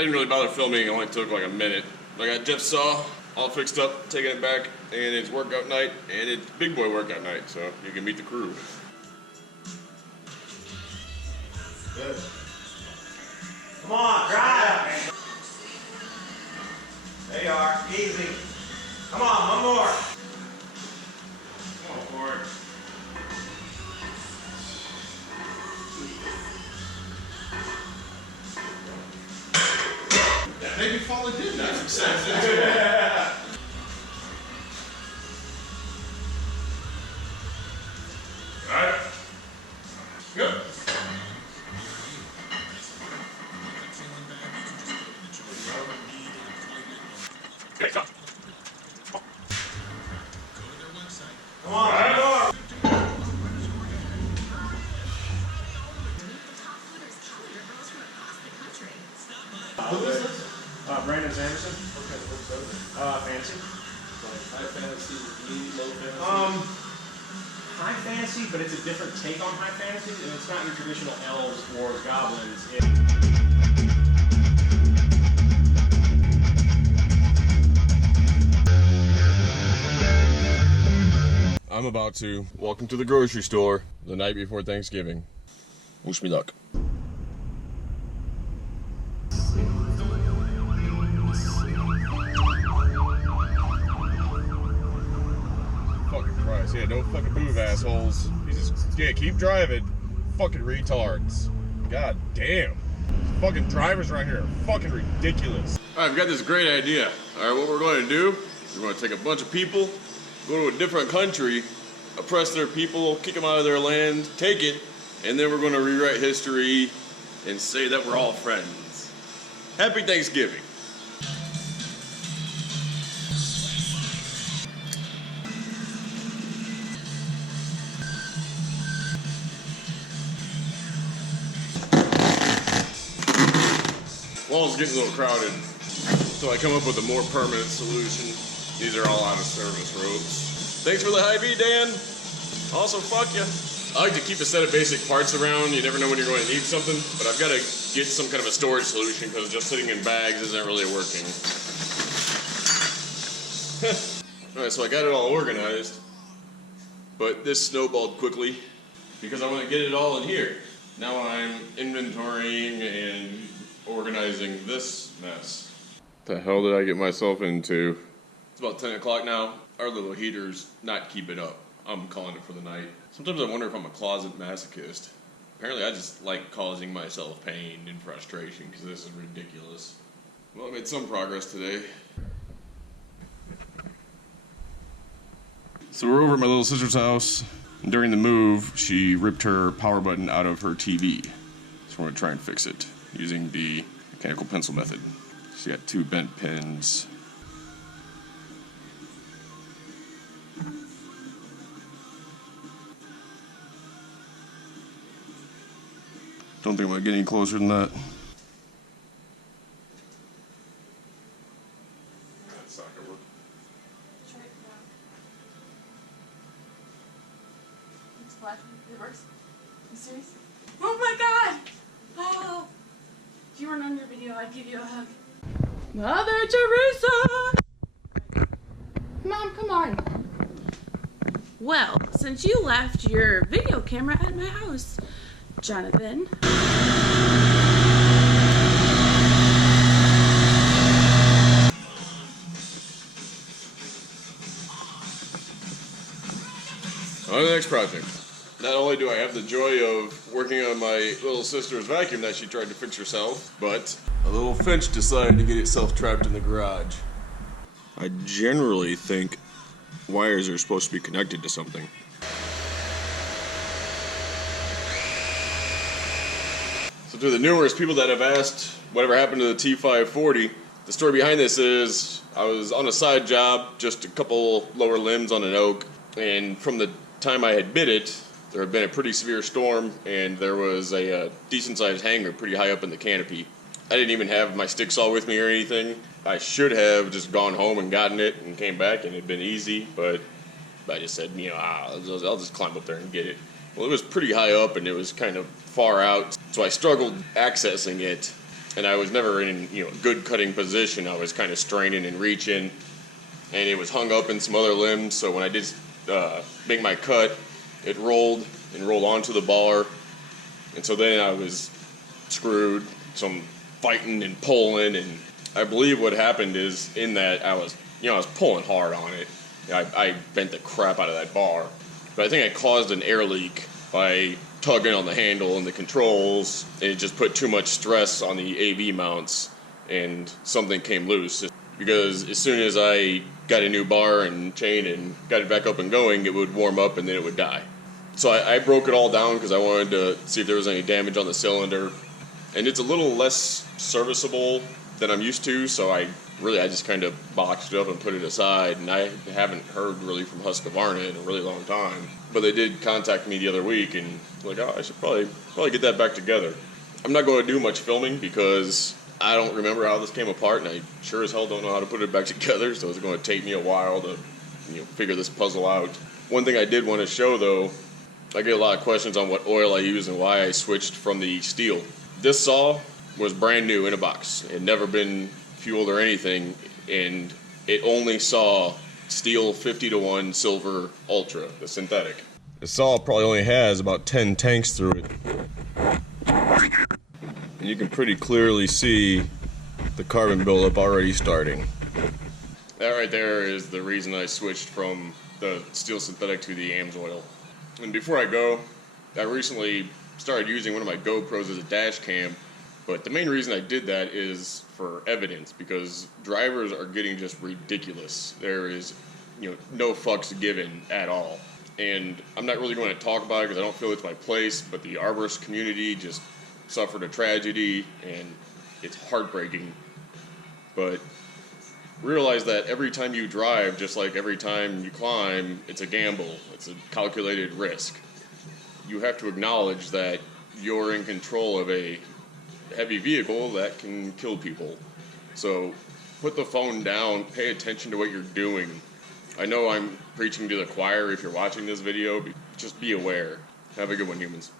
didn't really bother filming. It only took like a minute. I got Jeff's saw all fixed up, taking it back, and it's workout night, and it's big boy workout night, so you can meet the crew. Good. Come on, try it. There you are, easy. Come on, one more. Come on, Ford. That made me fall in. That's excessive. All right. Good. Okay, stop. Come on, one more. Who is this? Brandon Sanderson. Okay, what's over? Fantasy. High fantasy, medium, low fantasy. High fantasy, but it's a different take on high fantasy, and it's not your traditional elves, dwarves, goblins. I'm about to walk into the grocery store the night before Thanksgiving. Wish me luck. Fucking Christ, yeah, don't fucking move, assholes. Jesus, yeah, keep driving. Fucking retards. God damn. These fucking drivers right here are fucking ridiculous. Alright, I've got this great idea. Alright, what we're going to do is we're going to take a bunch of people, go to a different country, oppress their people, kick them out of their land, take it, and then we're going to rewrite history and say that we're all friends. Happy Thanksgiving. Wall's getting a little crowded, so I come up with a more permanent solution. These are all out of service ropes. Thanks for the high V, Dan. Also, fuck you. I like to keep a set of basic parts around. You never know when you're going to need something, but I've got to get some kind of a storage solution because just sitting in bags isn't really working. Alright, so I got it all organized, but this snowballed quickly because I want to get it all in here. Now I'm inventorying and organizing this mess. What the hell did I get myself into? It's about 10 o'clock now. Our little heater's not keeping up. I'm calling it for the night. Sometimes I wonder if I'm a closet masochist. Apparently I just like causing myself pain and frustration because this is ridiculous. Well, I made some progress today. So we're over at my little sister's house. And during the move, she ripped her power button out of her TV. So we're gonna try and fix it using the mechanical pencil method. She got 2 bent pins. Don't think I'm gonna get any closer than that. That's not gonna work. Try it now. It's flashing. It works. Are you serious? Oh my god! Oh! If you weren't on your video, I'd give you a hug. Mother Teresa! Mom, come on. Well, since you left your video camera at my house, Jonathan. On to the next project. Not only do I have the joy of working on my little sister's vacuum that she tried to fix herself, but a little Finch decided to get itself trapped in the garage. I generally think wires are supposed to be connected to something. So to the numerous people that have asked whatever happened to the T540, the story behind this is I was on a side job, just a couple lower limbs on an oak, and from the time I had bit it, there had been a pretty severe storm, and there was a decent-sized hanger pretty high up in the canopy. I didn't even have my stick saw with me or anything. I should have just gone home and gotten it and came back, and it'd been easy, but I just said, I'll just climb up there and get it. Well, it was pretty high up, and it was kind of far out, so I struggled accessing it. and I was never in good cutting position. I was kind of straining and reaching, and it was hung up in some other limbs. So when I did make my cut, it rolled and rolled onto the bar, and so then I was screwed. Some fighting and pulling, and I believe what happened is in that I was pulling hard on it. I bent the crap out of that bar, but I think I caused an air leak by tugging on the handle and the controls, and it just put too much stress on the AV mounts, and something came loose. Because as soon as I got a new bar and chain and got it back up and going, it would warm up and then it would die. So I broke it all down because I wanted to see if there was any damage on the cylinder, and it's a little less serviceable than I'm used to, so I just kind of boxed it up and put it aside, and I haven't heard really from Husqvarna in a really long time. But they did contact me the other week, and like, oh, I should probably get that back together. I'm not going to do much filming because I don't remember how this came apart, and I sure as hell don't know how to put it back together, so it's going to take me a while to figure this puzzle out. One thing I did want to show, though, I get a lot of questions on what oil I use and why I switched from the steel. This saw was brand new in a box. It had never been fueled or anything, and it only saw steel 50-to-1 silver ultra, the synthetic. The saw probably only has about 10 tanks through it. And you can pretty clearly see the carbon buildup already starting. That right there is the reason I switched from the steel synthetic to the AMSOIL. And before I go, I recently started using one of my GoPros as a dash cam, but the main reason I did that is for evidence, because drivers are getting just ridiculous. There is, no fucks given at all. And I'm not really going to talk about it because I don't feel it's my place, but the arborist community just suffered a tragedy, and it's heartbreaking. But realize that every time you drive, just like every time you climb, it's a gamble. It's a calculated risk. You have to acknowledge that you're in control of a heavy vehicle that can kill people. So put the phone down, pay attention to what you're doing. I know I'm preaching to the choir if you're watching this video, but just be aware. Have a good one, humans.